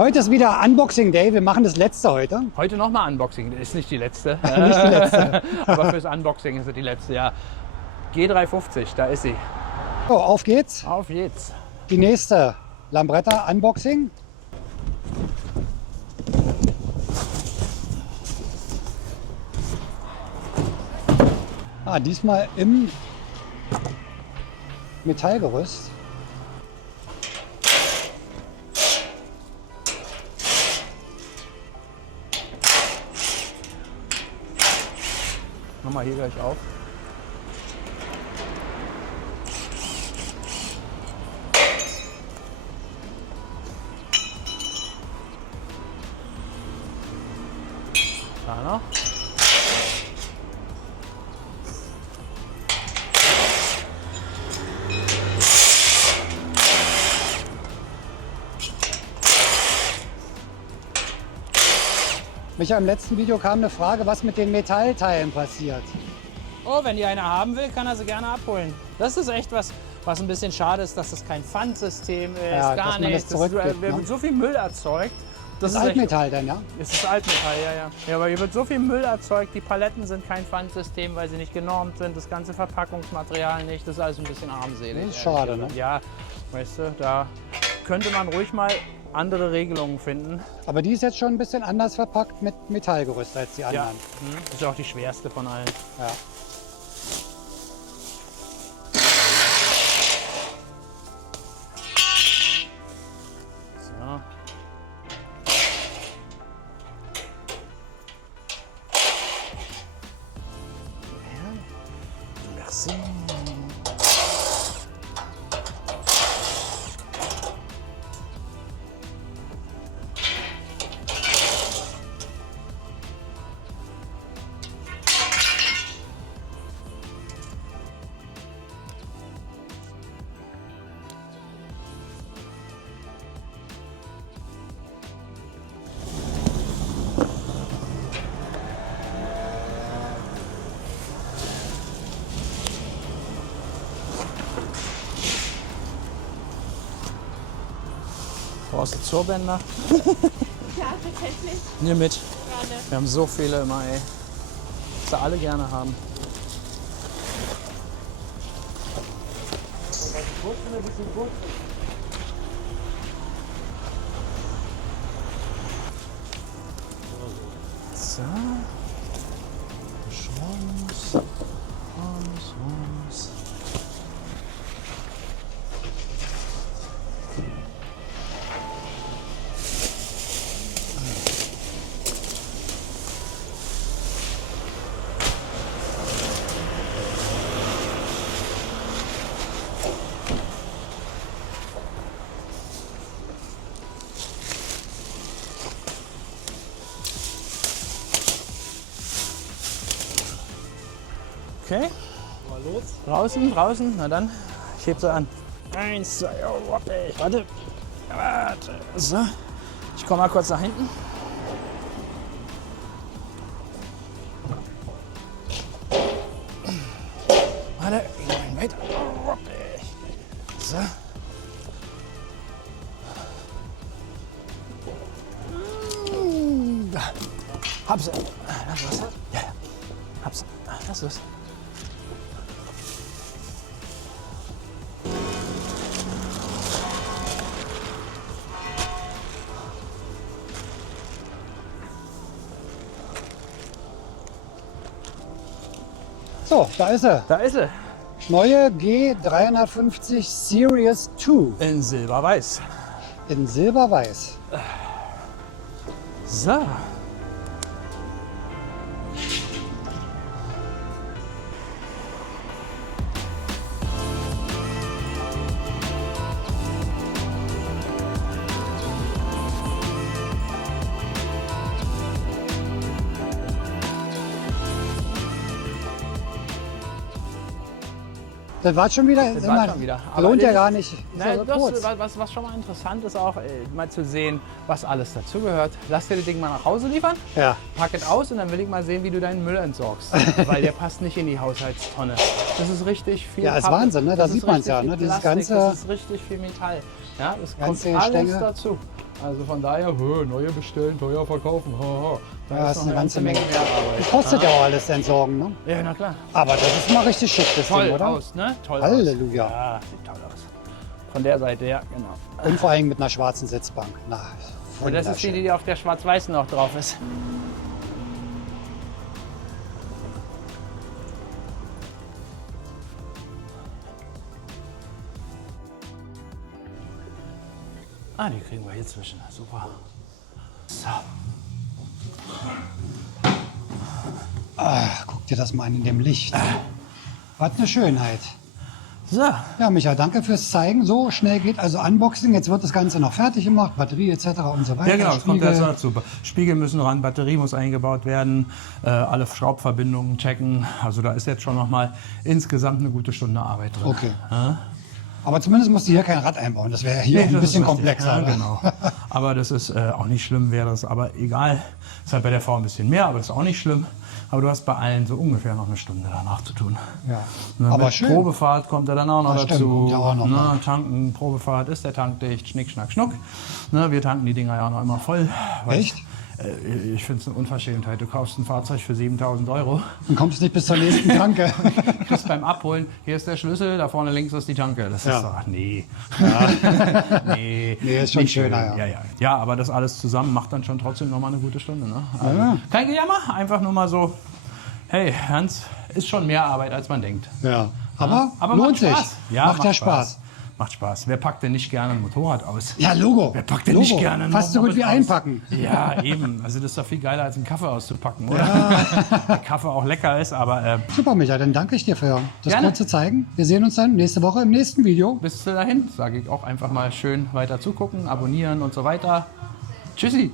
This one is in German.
Heute ist wieder Unboxing Day. Wir machen das letzte heute. Heute nochmal Unboxing. Ist nicht die letzte. Nicht die letzte. Aber fürs Unboxing ist es die letzte, ja. G350, da ist sie. So, auf geht's. Auf geht's. Die nächste Lambretta Unboxing. Diesmal im Metallgerüst. Nochmal hier gleich auf. Da noch. Micha, im letzten Video kam eine Frage, was mit den Metallteilen passiert. Oh, wenn die einer haben will, kann er sie gerne abholen. Das ist echt was ein bisschen schade ist, dass das kein Pfandsystem ist, Ja, gar dass man nichts. das zurückgibt, Wird ne? so viel Müll erzeugt. Das ist echt- Altmetall dann, ja? Es ist Altmetall, ja. Ja, aber hier wird so viel Müll erzeugt. Die Paletten sind kein Pfandsystem, weil sie nicht genormt sind. Das ganze Verpackungsmaterial nicht. Das ist alles ein bisschen armselig. Das ist schade, ehrlich ne? gesagt. Ja, weißt du, da könnte man ruhig mal andere Regelungen finden. Aber die ist jetzt schon ein bisschen anders verpackt mit Metallgerüst als die Ja, anderen. das ist ja auch die schwerste von allen. Ja. So. Merci. Brauchst du Zurbänder? Ja, tatsächlich. Nimm mit. Gerade. Wir haben so viele immer, ey. Was sie alle gerne haben. So. Chance. Chance. Okay. Mal los. Draußen, na dann, ich heb sie an. 1, 2, oh, warte. Warte. So. Ich komme mal kurz nach hinten. Warte, ich mach ihn weiter. Oh, so. Da. Hab sie. Lass los. Ja, ja. Hab sie. Lass los. So, da ist sie. Da ist sie. Neue G350 Series 2 In Silberweiß. in Silberweiß. So. Das war schon wieder. Das war's schon wieder. Aber Lohnt ja das gar ist- nicht. Ist ja Na, so das, kurz. was schon mal interessant ist, auch mal zu sehen, was alles dazugehört. Lass dir das Ding mal nach Hause liefern, Ja. pack es aus und dann will ich mal sehen, wie du deinen Müll entsorgst. Weil der passt nicht in die Haushaltstonne. Das ist richtig viel. Ja, ist Pappe. Wahnsinn, ne? Da Das sieht ist man's richtig ja, viel ne? Dieses Plastik, ganze- Das ist richtig viel Metall. Ja, das kommt ganze alles Gestänge. dazu. Also von daher, neue bestellen, teuer verkaufen. Da Ja, ist ist noch eine ganze Menge. mehr Arbeit. Kostet ja auch alles entsorgen, ne? Ja, na klar. Aber das ist mal richtig schick, das Toll Ding, oder? aus, ne? Toll Halleluja. aus. Ja, sieht toll aus. Von der Seite, ja, genau. Und vor allem mit einer schwarzen Sitzbank. Na, Und das ist die, wunderschön. die auf der schwarz-weißen noch drauf ist. Ah, die kriegen wir hier zwischen. Super. So. Guck dir das mal an in dem Licht. Was eine Schönheit. So. Ja, Micha, danke fürs Zeigen. So schnell geht also Unboxing. Jetzt wird das Ganze noch fertig gemacht, Batterie etc. und so weiter. Ja, genau, das kommt Spiegel. erst dazu. Spiegel müssen ran, Batterie muss eingebaut werden, alle Schraubverbindungen checken. Also da ist jetzt schon noch mal insgesamt eine gute Stunde Arbeit drin. Okay. Aber zumindest musst du hier kein Rad einbauen. Das wäre hier auch ein das bisschen ist richtig. komplexer. Ja, genau. Aber das ist auch nicht schlimm, wäre das. Aber egal. Ist halt bei der Frau ein bisschen mehr, aber das ist auch nicht schlimm. Aber du hast bei allen so ungefähr noch eine Stunde danach zu tun. Ja. Ne, Aber mit schön. Probefahrt kommt er dann auch noch Ja, stimmt, dazu. kommt ja auch noch mal. Tanken, Probefahrt, ist der Tank dicht, schnick, schnack, schnuck. Ne, wir tanken die Dinger ja auch noch immer voll. weil- Echt? Ich finde es eine Unverschämtheit. Du kaufst ein Fahrzeug für 7.000 €. Dann kommst du nicht bis zur nächsten Tanke. Kriegst beim Abholen, hier ist der Schlüssel, da vorne links ist die Tanke. Das Ja. ist doch, nee. Nee, Nee, ist schon nicht schöner, schön. ja. Ja, aber das alles zusammen macht dann schon trotzdem nochmal eine gute Stunde. Ne? Also, Ja. kein Gejammer, einfach nur mal so, hey, Hans, ist schon mehr Arbeit, als man denkt. Ja. Aber, Aber lohnt macht sich. Spaß. Ja, macht ja Spaß. Macht Spaß. Wer packt denn nicht gerne ein Motorrad aus? Ja, Logo. Wer packt denn Logo. nicht gerne ein Fast so gut Moped wie aus? einpacken. Ja, eben. Also das ist doch viel geiler, als einen Kaffee auszupacken, oder? Der Kaffee auch lecker ist, aber Super, Micha, dann danke ich dir für das Gerne. kurze Zeigen. Wir sehen uns dann nächste Woche im nächsten Video. bis dahin sage ich auch einfach mal schön weiter zugucken, abonnieren und so weiter. Tschüssi.